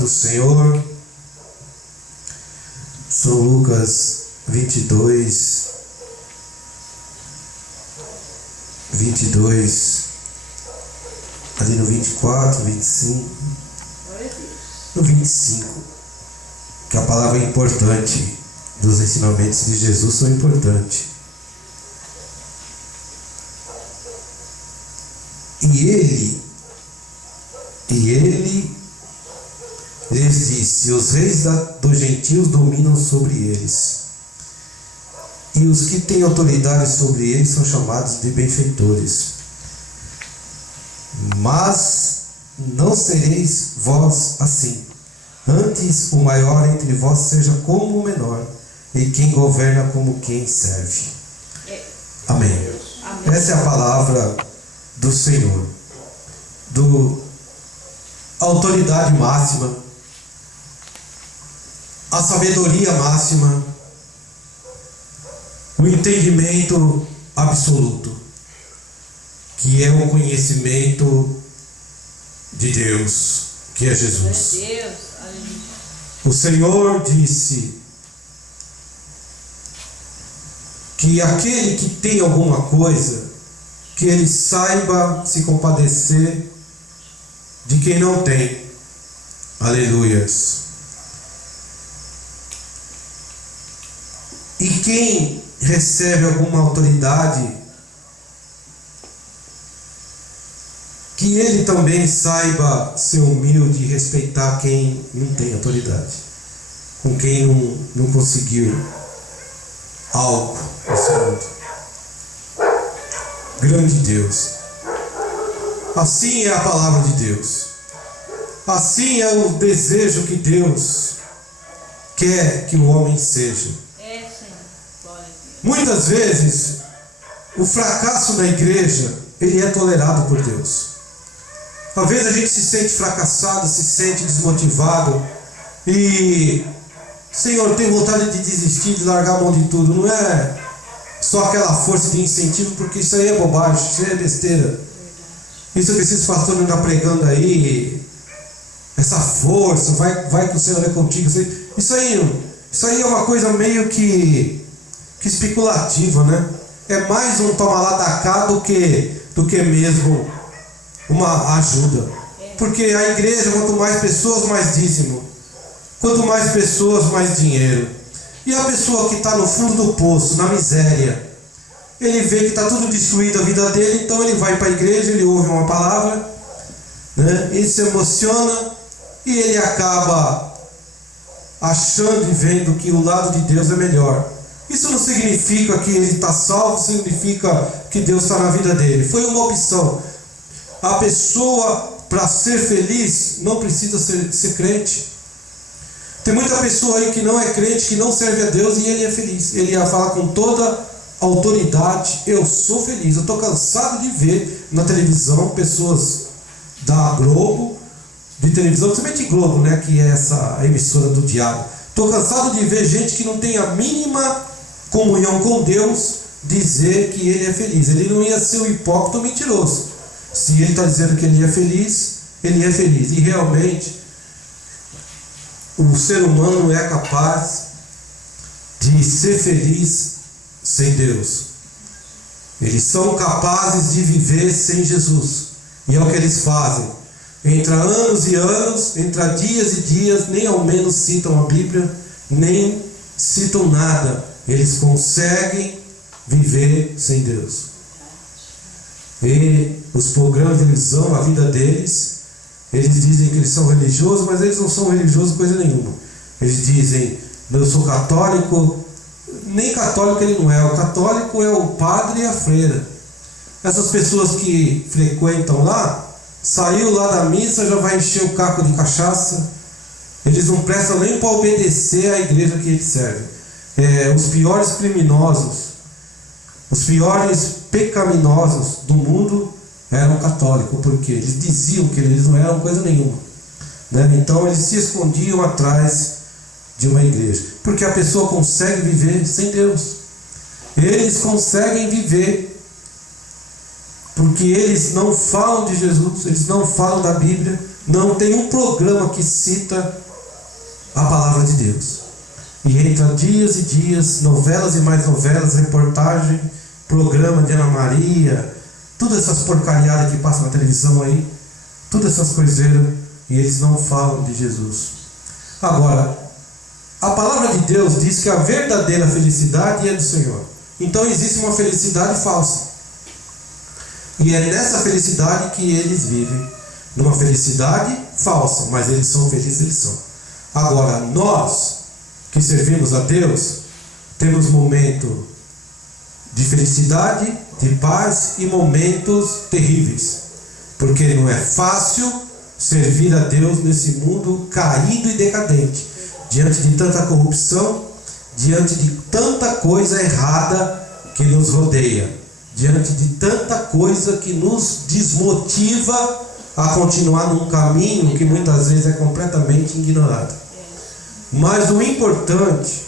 do Senhor. São Lucas 22, ali no 24, 25, no 25, que a palavra é importante, dos ensinamentos de Jesus são importantes. E ele lhes disse: os reis dos gentios dominam sobre eles, e os que têm autoridade sobre eles são chamados de benfeitores. Mas não sereis vós assim. Antes, o maior entre vós seja como o menor, e quem governa como quem serve. Amém. Essa é a palavra do Senhor, a autoridade máxima, a sabedoria máxima, o entendimento absoluto, que é o conhecimento de Deus, que é Jesus. O Senhor disse que aquele que tem alguma coisa, que ele saiba se compadecer de quem não tem. Aleluias. E quem recebe alguma autoridade, que ele também saiba ser humilde e respeitar quem não tem autoridade, com quem não conseguiu algo nesse mundo. Grande Deus. Assim é a palavra de Deus. Assim é o desejo que Deus quer que o homem seja. Muitas vezes o fracasso na igreja, ele é tolerado por Deus. Às vezes a gente se sente fracassado, se sente desmotivado e, Senhor, tem vontade de desistir, de largar a mão de tudo. Não é só aquela força de incentivo, porque isso aí é bobagem, isso aí é besteira. Isso que esses pastores estão pregando aí, essa força, vai que o Senhor é contigo. Isso aí é uma coisa meio que especulativa, né? É mais um toma lá da cá do que mesmo uma ajuda. Porque a igreja, quanto mais pessoas, mais dízimo. Quanto mais pessoas, mais dinheiro. E a pessoa que está no fundo do poço, na miséria, ele vê que está tudo destruído a vida dele, então ele vai para a igreja, ele ouve uma palavra, né? Ele se emociona e ele acaba achando e vendo que o lado de Deus é melhor. Isso não significa que ele está salvo, significa que Deus está na vida dele. Foi uma opção. A pessoa, para ser feliz, não precisa ser crente. Tem muita pessoa aí que não é crente, que não serve a Deus, e ele é feliz. Ele ia falar com toda autoridade: eu sou feliz. Eu estou cansado de ver na televisão pessoas da Globo, de televisão, principalmente Globo, né, que é essa emissora do diabo. Estou cansado de ver gente que não tem a mínima comunhão com Deus dizer que ele é feliz. Ele não ia ser um hipócrita ou mentiroso. Se ele está dizendo que ele é feliz, ele é feliz. E realmente o ser humano não é capaz de ser feliz sem Deus. Eles são capazes de viver sem Jesus, e é o que eles fazem. Entra anos e anos, entra dias e dias, nem ao menos citam a Bíblia, nem citam nada. Eles conseguem viver sem Deus. E os programas de televisão, a vida deles, eles dizem que eles são religiosos, mas eles não são religiosos coisa nenhuma. Eles dizem: eu sou católico. Nem católico ele não é. O católico é o padre e a freira. Essas pessoas que frequentam lá, saiu lá da missa, já vai encher o caco de cachaça. Eles não prestam nem para obedecer à igreja que eles servem. Os piores criminosos, os piores pecaminosos do mundo eram católicos, porque eles diziam que eles não eram coisa nenhuma, né? Então eles se escondiam atrás de uma igreja, porque a pessoa consegue viver sem Deus. Eles conseguem viver porque eles não falam de Jesus, eles não falam da Bíblia, não tem um programa que cita a palavra de Deus. E entra dias e dias, novelas e mais novelas, reportagem, programa de Ana Maria, todas essas porcariadas que passam na televisão aí, todas essas coiseiras, e eles não falam de Jesus. Agora, a palavra de Deus diz que a verdadeira felicidade é do Senhor. Então existe uma felicidade falsa. E é nessa felicidade que eles vivem. Numa felicidade falsa, mas eles são felizes, eles são. Agora, nós que servimos a Deus, temos momentos de felicidade, de paz e momentos terríveis. Porque não é fácil servir a Deus nesse mundo caído e decadente, diante de tanta corrupção, diante de tanta coisa errada que nos rodeia, diante de tanta coisa que nos desmotiva a continuar num caminho que muitas vezes é completamente ignorado. Mas o importante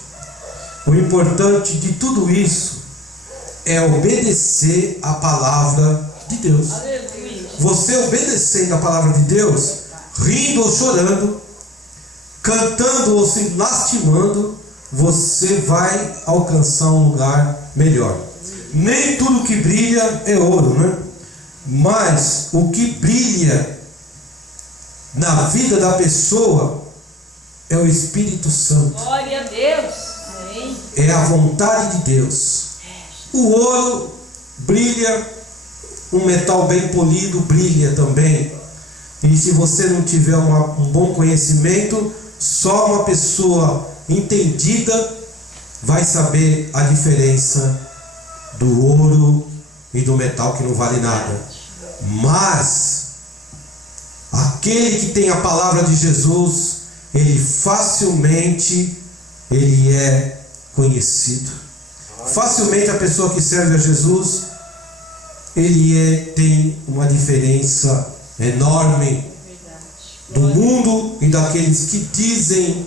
de tudo isso é obedecer a palavra de Deus. Você obedecendo a palavra de Deus, rindo ou chorando, cantando ou se lastimando, você vai alcançar um lugar melhor. Nem tudo que brilha é ouro, né? Mas o que brilha na vida da pessoa é o Espírito Santo. Glória a Deus. Amém. É a vontade de Deus. O ouro brilha, um metal bem polido brilha também. E se você não tiver um bom conhecimento, só uma pessoa entendida vai saber a diferença do ouro e do metal que não vale nada. Mas aquele que tem a palavra de Jesus, ele facilmente é conhecido. Facilmente a pessoa que serve a Jesus, tem uma diferença enorme do mundo e daqueles que dizem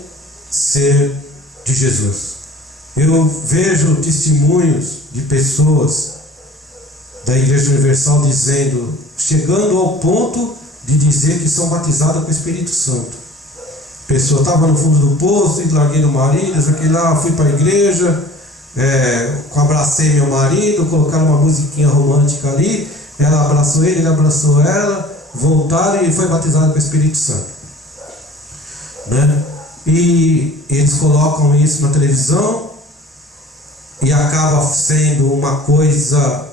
ser de Jesus. Eu vejo testemunhos de pessoas da Igreja Universal chegando ao ponto de dizer que são batizadas com o Espírito Santo. A pessoa estava no fundo do poço e larguei no marido, fui para a igreja, abracei meu marido, colocaram uma musiquinha romântica ali, ela abraçou ele abraçou ela, voltaram e foi batizado com o Espírito Santo, né? E eles colocam isso na televisão e acaba sendo uma coisa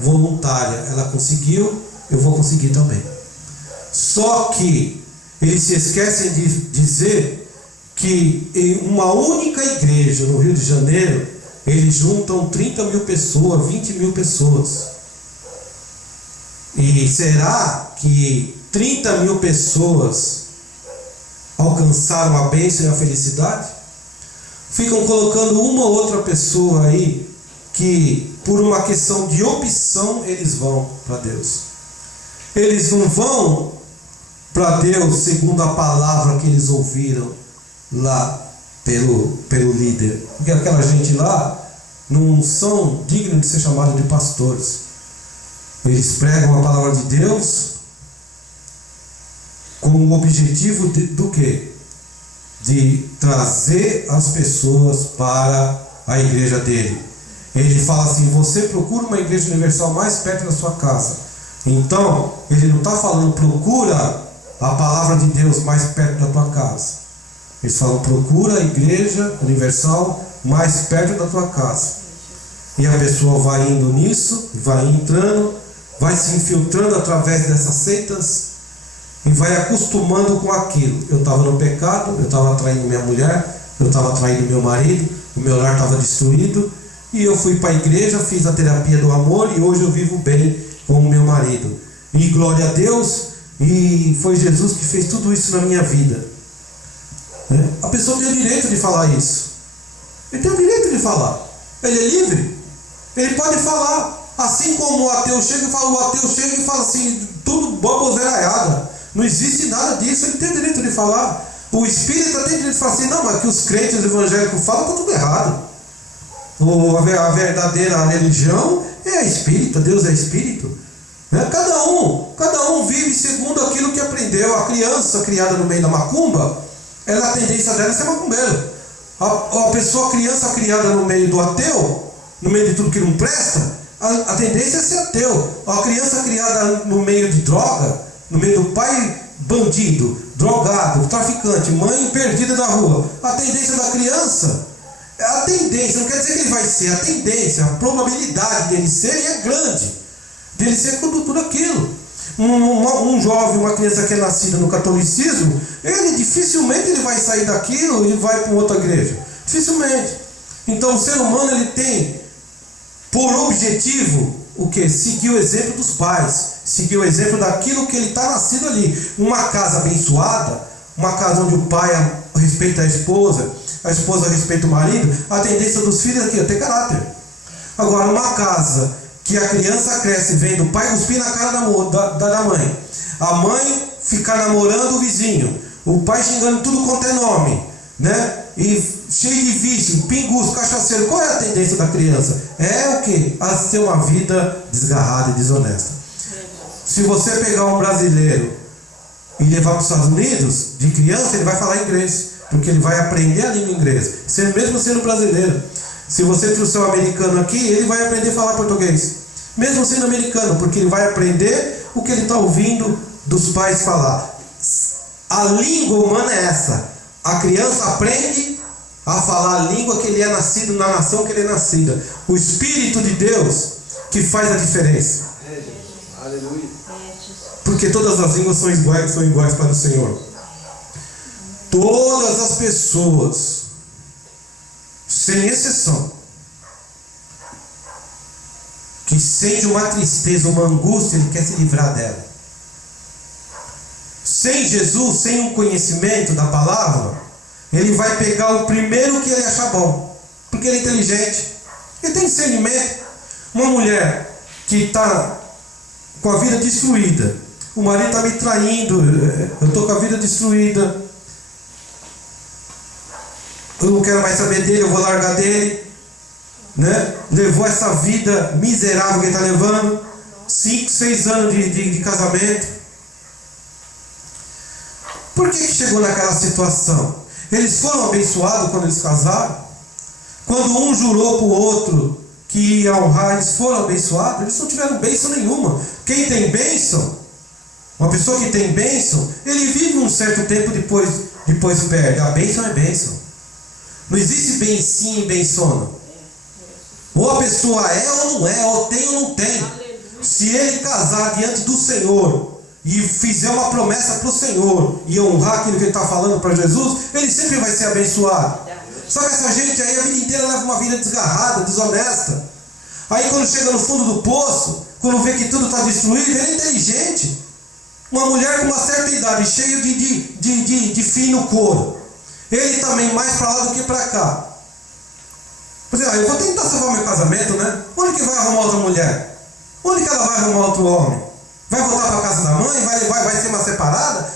voluntária. Ela conseguiu, eu vou conseguir também. Só que eles se esquecem de dizer que em uma única igreja no Rio de Janeiro, eles juntam 30 mil pessoas, 20 mil pessoas. E será que 30 mil pessoas alcançaram a bênção e a felicidade? Ficam colocando uma ou outra pessoa aí que, por uma questão de opção, eles vão para Deus. Eles não vão para Deus segundo a palavra que eles ouviram lá pelo líder, porque aquela gente lá não são dignos de ser chamados de pastores. Eles pregam a palavra de Deus com o objetivo do quê? De trazer as pessoas para a igreja dele. Ele fala assim: você procura uma igreja universal mais perto da sua casa. Então, ele não está falando procura a palavra de Deus mais perto da tua casa. Eles falam procura a igreja universal mais perto da tua casa. E a pessoa vai indo nisso, vai entrando, vai se infiltrando através dessas seitas e vai acostumando com aquilo. Eu estava no pecado, eu estava traindo minha mulher, eu estava traindo meu marido, o meu lar estava destruído, e eu fui para a igreja, fiz a terapia do amor e hoje eu vivo bem com o meu marido. E glória a Deus, e foi Jesus que fez tudo isso na minha vida. A pessoa tem o direito de falar isso. Ele tem o direito de falar. Ele é livre. Ele pode falar. Assim como o ateu chega e fala assim, tudo baboseiraiada. Não existe nada disso, ele tem o direito de falar. O espírita tem o direito de falar assim, não, mas que os crentes evangélicos falam, está tudo errado. A verdadeira religião é a espírita, Deus é espírito. Né? Cada um vive segundo aquilo que aprendeu. A criança criada no meio da macumba, a tendência dela é ser macumbeiro. A pessoa, criança criada no meio do ateu, no meio de tudo que não presta, a tendência é ser ateu. A criança criada no meio de droga, no meio do pai bandido, drogado, traficante, mãe perdida da rua, a tendência da criança, não quer dizer que ele vai ser, a tendência, a probabilidade dele ser é grande, dele ser tudo aquilo. Um jovem, uma criança que é nascida no catolicismo, ele dificilmente ele vai sair daquilo e vai para outra igreja, dificilmente. Então o ser humano ele tem por objetivo o que? Seguir o exemplo dos pais, seguir o exemplo daquilo que ele está nascido ali. Uma casa abençoada, uma casa onde o pai respeita a esposa respeita o marido, a tendência dos filhos aqui é ter caráter. Agora, uma casa que a criança cresce vendo o pai cuspir na cara da mãe, a mãe ficar namorando o vizinho, o pai xingando tudo quanto é nome, né? E cheio de vício, pinguço, cachaceiro. Qual é a tendência da criança? É o que? A ter uma vida desgarrada e desonesta. Se você pegar um brasileiro e levar para os Estados Unidos, de criança, ele vai falar inglês, porque ele vai aprender a língua inglesa, mesmo sendo brasileiro. Se você trouxer um americano aqui, ele vai aprender a falar português, mesmo sendo americano, porque ele vai aprender o que ele está ouvindo dos pais falar. A língua humana é essa. A criança aprende a falar a língua que ele é nascido, na nação que ele é nascida. O Espírito de Deus que faz a diferença. Aleluia. Porque todas as línguas são iguais para o Senhor. Todas as pessoas, sem exceção, que sente uma tristeza, uma angústia, ele quer se livrar dela. Sem Jesus, sem um conhecimento da palavra, ele vai pegar o primeiro que ele achar bom, porque ele é inteligente, ele tem discernimento. Uma mulher que está com a vida destruída, o marido está me traindo, eu estou com a vida destruída, eu não quero mais saber dele, eu vou largar dele, né? Levou essa vida miserável que ele está levando, 5, 6 anos de casamento. Por que chegou naquela situação? Eles foram abençoados quando eles casaram? Quando um jurou para o outro que ia honrar, eles foram abençoados? Eles não tiveram bênção nenhuma. Quem tem bênção, uma pessoa que tem bênção, ele vive um certo tempo, depois perde. A bênção é bênção. Não existe bencinho e bençona. Ou a pessoa é ou não é, ou tem ou não tem. Se ele casar diante do Senhor e fizer uma promessa para o Senhor e honrar aquilo que ele está falando para Jesus, ele sempre vai ser abençoado. Só que essa gente aí a vida inteira leva uma vida desgarrada, desonesta. Aí quando chega no fundo do poço, quando vê que tudo está destruído, ele é inteligente. Uma mulher com uma certa idade, cheio de fino couro, ele também mais para lá do que para cá. Eu vou tentar salvar meu casamento, né? Onde que vai arrumar outra mulher? Onde que ela vai arrumar outro homem? Vai voltar para a casa da mãe? Vai ser uma separada?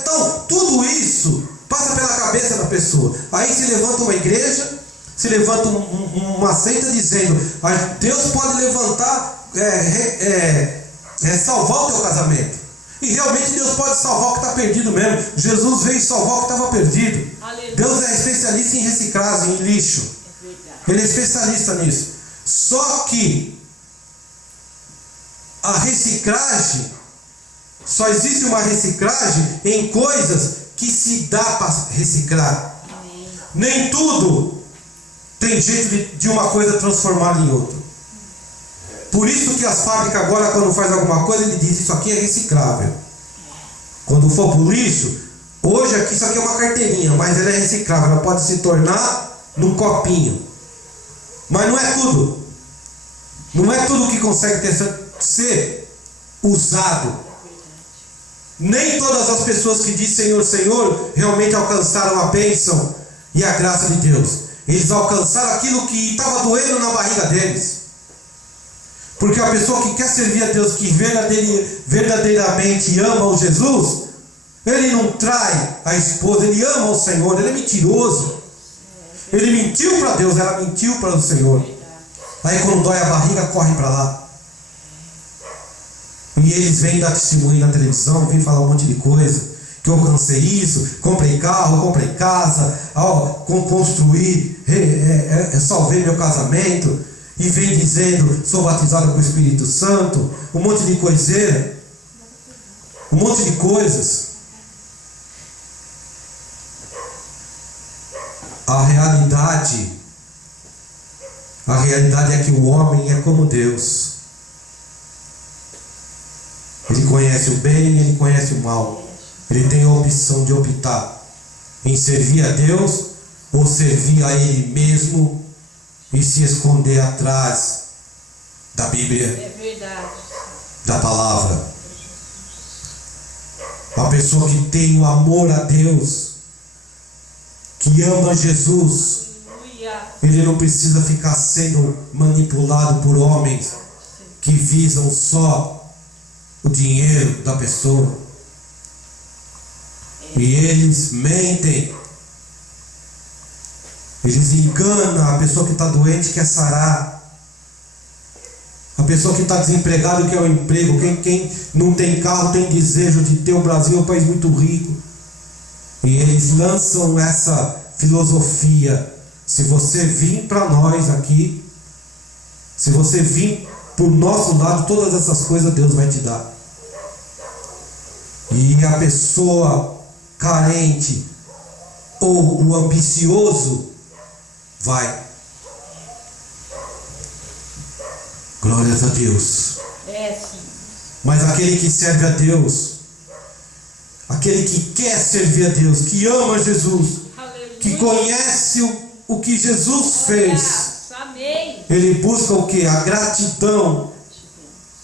Então, tudo isso passa pela cabeça da pessoa. Aí se levanta uma igreja, se levanta uma seita dizendo: Deus pode levantar, salvar o teu casamento. E realmente Deus pode salvar o que está perdido mesmo. Jesus veio salvar o que estava perdido. Aleluia. Deus é especialista em reciclagem, em lixo. Ele é especialista nisso. Só que a reciclagem, só existe uma reciclagem em coisas que se dá para reciclar. Amém. Nem tudo tem jeito de uma coisa transformar em outra. Por isso que as fábricas agora, quando faz alguma coisa, ele diz: isso aqui é reciclável. Quando for para o lixo, hoje aqui isso aqui é uma carteirinha, mas ela é reciclável, ela pode se tornar num copinho. Mas não é tudo. Não é tudo que consegue ser usado. Nem todas as pessoas que dizem Senhor, Senhor, realmente alcançaram a bênção e a graça de Deus. Eles alcançaram aquilo que estava doendo na barriga deles. Porque a pessoa que quer servir a Deus, que verdadeiramente ama o Jesus, ele não trai a esposa, ele ama o Senhor, ele é mentiroso. Ele mentiu para Deus, ela mentiu para o Senhor. Aí quando dói a barriga, corre para lá. E eles vêm dar testemunho na televisão, vêm falar um monte de coisa. Que eu alcancei isso, comprei carro, comprei casa, construí, salvei meu casamento. E vem dizendo, sou batizado com o Espírito Santo. Um monte de coiseira. Um monte de coisas. A realidade é que o homem é como Deus. Ele conhece o bem e ele conhece o mal. Ele tem a opção de optar em servir a Deus ou servir a Ele mesmo e se esconder atrás da Bíblia, É verdade. da palavra. A pessoa que tem o amor a Deus, que ama Jesus, Aleluia. ele não precisa ficar sendo manipulado por homens que visam só o dinheiro da pessoa. E eles mentem. Eles enganam. A pessoa que está doente quer sarar. A pessoa que está desempregado quer um emprego. Quem não tem carro tem desejo de ter. O Brasil é um país muito rico. E eles lançam essa filosofia. Se você vir para nós aqui, se você vir por nosso lado, todas essas coisas Deus vai te dar. E a pessoa carente ou o ambicioso vai. Glórias a Deus. Sim. Mas aquele que serve a Deus, aquele que quer servir a Deus, que ama Jesus, Aleluia. que conhece o que Jesus fez, Amém. ele busca o que? A gratidão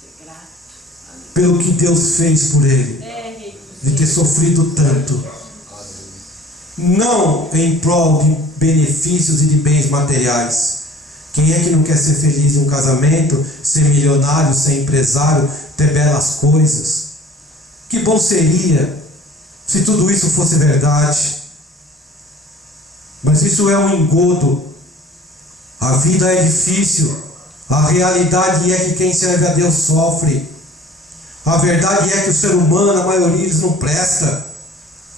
Ser grato. pelo que Deus fez por ele, Rei. de ter sofrido tanto. Não em prol de benefícios e de bens materiais. Quem é que não quer ser feliz em um casamento, ser milionário, ser empresário, ter belas coisas? Que bom seria se tudo isso fosse verdade. Mas isso é um engodo. A vida é difícil. A realidade é que quem serve a Deus sofre. A verdade é que o ser humano, a maioria, eles não presta.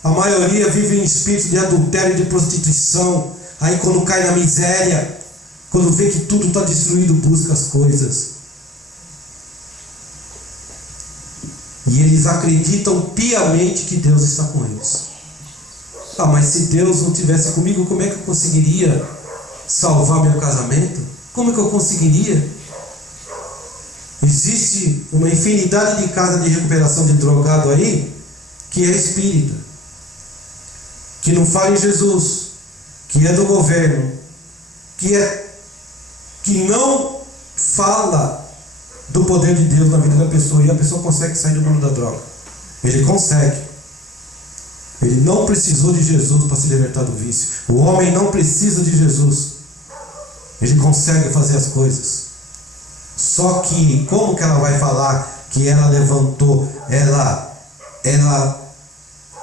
A maioria vive em espírito de adultério e de prostituição. Aí quando cai na miséria, quando vê que tudo está destruído, busca as coisas. E eles acreditam piamente que Deus está com eles. Ah, mas se Deus não estivesse comigo, como é que eu conseguiria salvar meu casamento? Como é que eu conseguiria? Existe uma infinidade de casas de recuperação de drogado aí, que é espírita, que não fala em Jesus, que é do governo, que não fala do poder de Deus na vida da pessoa, e a pessoa consegue sair do mundo da droga. Ele consegue. Ele não precisou de Jesus para se libertar do vício. O homem não precisa de Jesus. Ele consegue fazer as coisas. Só que como que ela vai falar que ela levantou, ela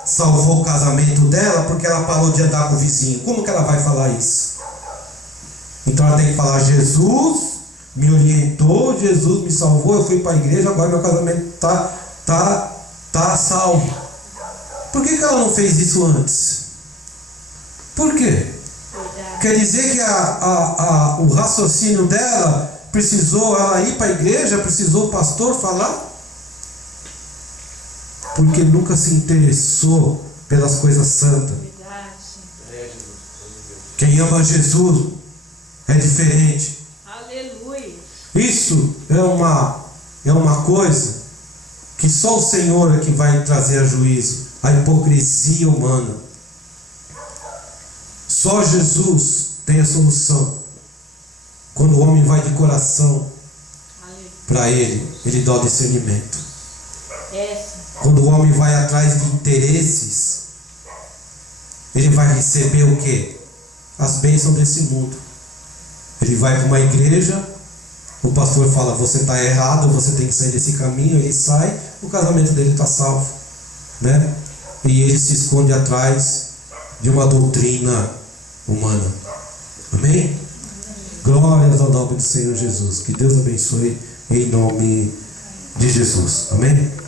salvou o casamento dela porque ela parou de andar com o vizinho? Como que ela vai falar isso? Então ela tem que falar: Jesus me orientou, Jesus me salvou, eu fui para a igreja, agora meu casamento tá salvo. Por que ela não fez isso antes? Por quê? Verdade. Quer dizer que o raciocínio dela precisou ela ir para a igreja, precisou o pastor falar? Porque nunca se interessou pelas coisas santas. Verdade. Quem ama Jesus é diferente. Aleluia. Isso é uma coisa que só o Senhor é que vai trazer a juízo. A hipocrisia humana. Só Jesus tem a solução. Quando o homem vai de coração para ele dá o discernimento. Quando o homem vai atrás de interesses, ele vai receber o quê? As bênçãos desse mundo. Ele vai para uma igreja, o pastor fala: você está errado, você tem que sair desse caminho. Ele sai, o casamento dele está salvo, né? E ele se esconde atrás de uma doutrina humana. Amém? Glórias ao nome do Senhor Jesus. Que Deus abençoe em nome de Jesus. Amém?